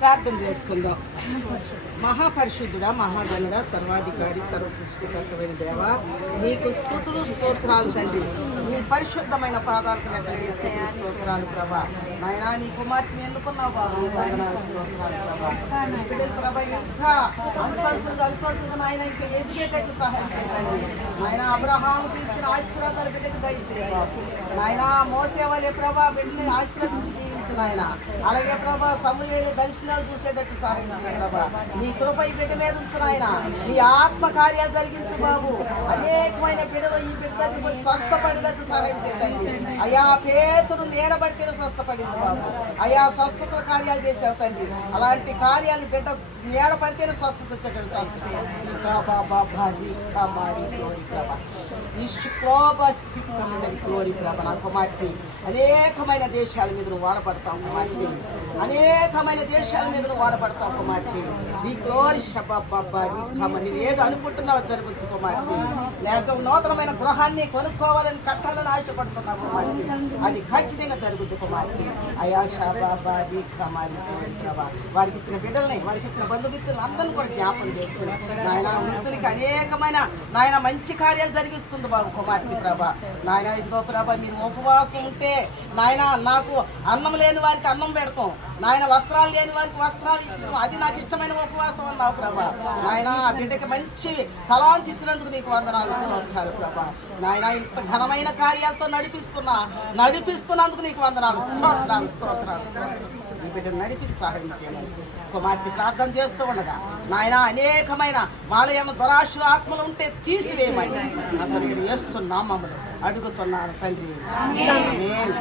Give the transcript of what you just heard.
ప్రార్థన చేసుకుందాం. మహాపరిశుద్ధుడా, మహాగణుడా, సర్వాధికారి, సర్వసృష్టికర్తమైన దేవ, నీకు స్తుతులు స్తోత్రాలు తండ్రి. నీ పరిశుద్ధమైన పాదాలకు నెట్టలేసి స్తోత్రాలు ప్రభా. నాయనా నీ కుమార్తెని ఎన్నుకున్నావు బాబు, వందనాలు స్తోత్రాలు ప్రభా. బిడ్డలు ప్రభా ఇంకా అంచలుగా నాయన ఇంకా ఎదిగేటట్టు సహాయం చేయండి. నాయన అబ్రహాముకి ఇచ్చిన ఆశీర్వాదాలు బిడ్డకు దయచేయ బాబు. నాయన మోసేవలే ప్రభా బిడ్డని ఆశీర్వదించి జీవించిన ఆయన, అలాగే ప్రభా సమూయేలు దర్శనాలు చూసేటట్టు సహాయం చేయ ప్రభా. నీ కృప ఈ బిడ్డ మీద ఉంచిన ఆయన, నీ ఆత్మ కార్యాలు జరిగించు బాబు. అనేకమైన బిడ్డలు ఈ బిడ్డ దగ్గర స్వస్థపడినట్టు సహాయం చేయండి అయా. పేతురు నీడబడితే స్వస్థపడింది బాబు. అయా స్వస్థత కార్యాలు చేసావు తండ్రి. అలాంటి కార్యాలు బిడ్డ నీడబడితేనే స్వస్థత వచ్చేటట్టు నా కుమార్తె అనేకమైన దేశాల మీద నువ్వు వాడబడతావు కుమార్తె. అనేకమైన దేశాల మీద నువ్వు వాడబడతావు కుమార్తె. నీ గ్లోరీ షబాబ్బా నేను ఏదో అనుకుంటున్నావు జరుగుతు కుమార్తె. లేక నూతనమైన గృహాన్ని కొనుక్కోవాలని కట్టాలని ఆశపడుతున్నావు కుమార్తె. అది ఖచ్చితంగా జరుగుద్ది కుమార్తె. అయా షబాబ్బా వారికి ఇచ్చిన బిడ్డలని, వారికి ఇచ్చిన బంధుమిత్రులు అందరినీ కూడా జ్ఞాపకం చేసుకుని నాయన వృద్ధులకి అనేకమైన నాయన మంచి కార్యాలు జరిగిస్తుంది బాబు కుమార్తె ప్రభా. నాయన ఇదిగో ప్రభా, మీరు ఉపవాసం ఉంటే నాయన నాకు అన్నం లేని వారికి అన్నం పెడతాం, నాయన వస్త్రాలు లేని వారికి వస్త్రాలు ఇచ్చడం, అది నాకు ఇష్టమైన ఉపవాసం అన్నావు ప్రభా. నాయన ఆ బిడ్డకి మంచి తలాంతి ఇచ్చినందుకు నీకు వందనాలు స్తోత్రాలు ప్రభా. నాయన ఇంత ఘనమైన కార్యాలతో నడిపిస్తున్నందుకు నీకు వందనాలు స్తోత్రాలు స్తోత్రాలు స్తోత్రాలు. ఈ బిడ్డను నడిపి సహాయం చేయమని కుమార్తె ప్రార్థన చేస్తూ ఉండగా నాయన అనేకమైన వాళ్ళ ఏమో దురాశలు ఆత్మలు ఉంటే తీసివేయమని అసలు యేసు నామములో అడుగుతున్నాను తండ్రి. ఆమేన్.